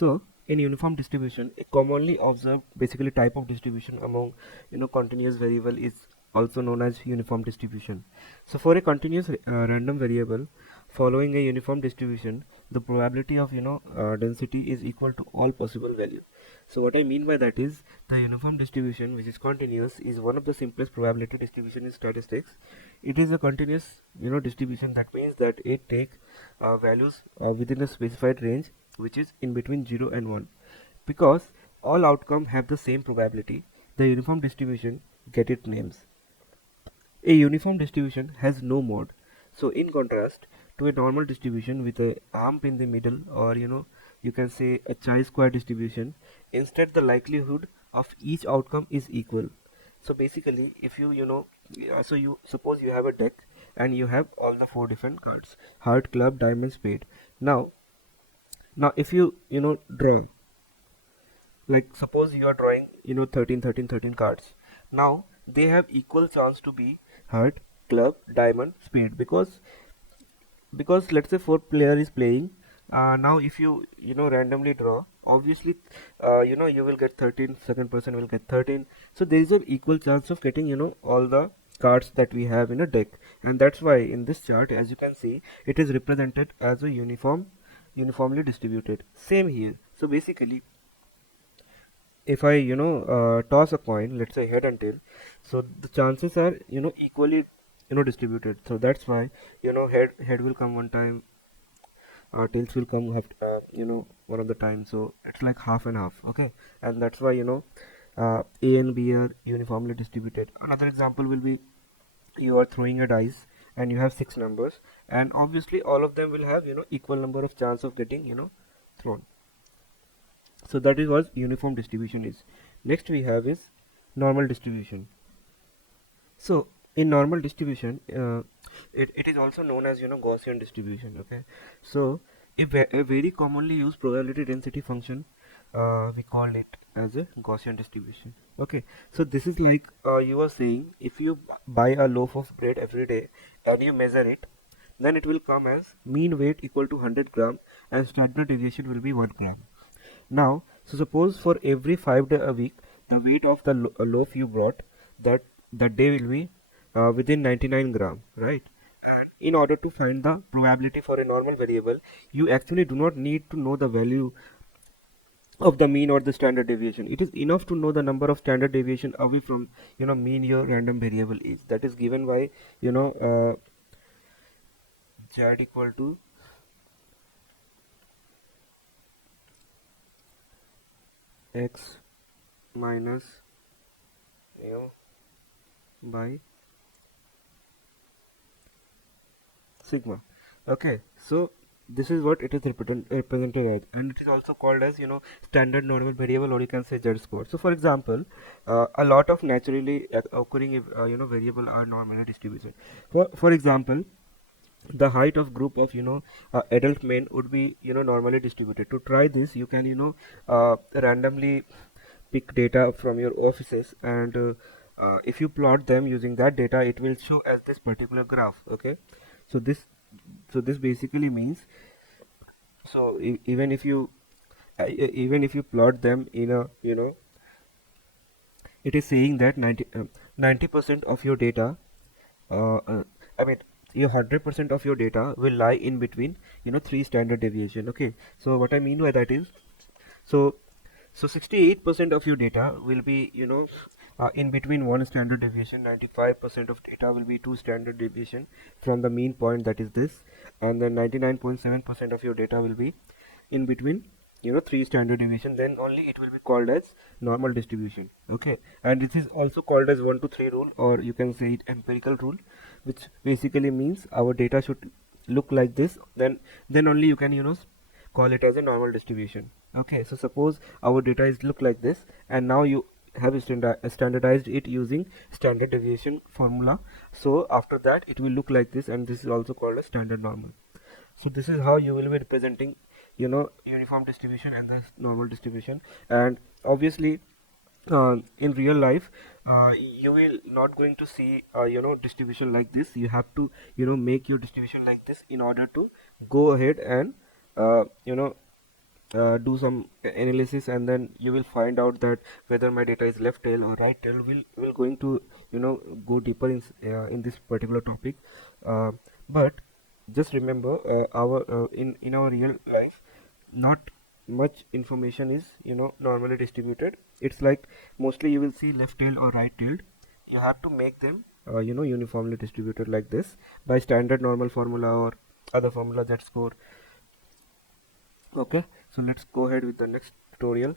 So in uniform distribution, a commonly observed basically type of distribution among continuous variable is also known as uniform distribution. So for a continuous random variable following a uniform distribution, the probability of density is equal to all possible value. So what I mean by that is the uniform distribution, which is continuous, is one of the simplest probability distribution in statistics. It is a continuous distribution. That means that it takes values within a specified range, which is in between 0 and 1. Because all outcomes have the same probability, the uniform distribution get its names. A uniform distribution has no mode. So in contrast to a normal distribution with a hump in the middle, or you can say a chi-square distribution, instead the likelihood of each outcome is equal. So basically, if so you suppose you have a deck and you have all the four different cards: heart, club, diamond, spade. Now if you draw, like suppose you are drawing 13 13 13 cards. Now they have equal chance to be heart, club, diamond, spade, because let's say four player is playing. Now if you randomly draw, obviously you will get 13, second person will get 13. So there is an equal chance of getting all the cards that we have in a deck. And that's why in this chart, as you can see, it is represented as a uniformly distributed. Same here. So basically, if I toss a coin, let's say head and tail, so the chances are equally distributed. So that's why head will come one time, tails will come one of the time. So it's like half and half. Okay, and that's why A and B are uniformly distributed. Another example will be, you are throwing a dice and you have six numbers, and obviously all of them will have equal number of chance of getting thrown. So that is what uniform distribution is. Next we have is normal distribution. So in normal distribution, it is also known as Gaussian distribution. Okay, so a very commonly used probability density function, we call it as a Gaussian distribution. Okay, so this is like you are saying, if you buy a loaf of bread every day and you measure it, then it will come as mean weight equal to 100 gram and standard deviation will be 1 gram. Now, so suppose for every 5 day a week, the weight of the loaf you brought that day will be within 99 gram, right? And in order to find the probability for a normal variable, you actually do not need to know the value of the mean or the standard deviation. It is enough to know the number of standard deviation away from mean your random variable is. That is given by z equal to x minus by sigma. Okay, so this is what it is represented as, and it is also called as standard normal variable, or you can say z score. So for example, a lot of naturally occurring variable are normally distributed. For example, the height of group of adult men would be normally distributed. To try this, you can randomly pick data from your offices, and if you plot them using that data, it will show as this particular graph. Okay, so this basically means, so even if you plot them in a it is saying that 90% of your data, uh, uh, I mean your 100% of your data will lie in between three standard deviation. Okay, so what I mean by that is, so 68% of your data will be in between one standard deviation, 95% of data will be two standard deviation from the mean point, that is this, and then 99.7% of your data will be in between three standard deviation. Then only it will be called as normal distribution. Okay, and this is also called as 1 to 3 rule, or you can say it empirical rule, which basically means our data should look like this, then only you can call it as a normal distribution. Okay, so suppose our data is look like this, and now you have standardized it using standard deviation formula. So after that it will look like this, and this is also called a standard normal. So this is how you will be representing uniform distribution and the normal distribution. And obviously in real life, you will not going to see distribution like this. You have to make your distribution like this in order to go ahead and uh, you know do some analysis, and then you will find out that whether my data is left tail or right tail. Will going to go deeper in this particular topic. But just remember, our in our real life, not much information is normally distributed. It's like mostly you will see left tailed or right tailed. You have to make them uniformly distributed like this by standard normal formula or other formula that score. Okay, so let's go ahead with the next tutorial.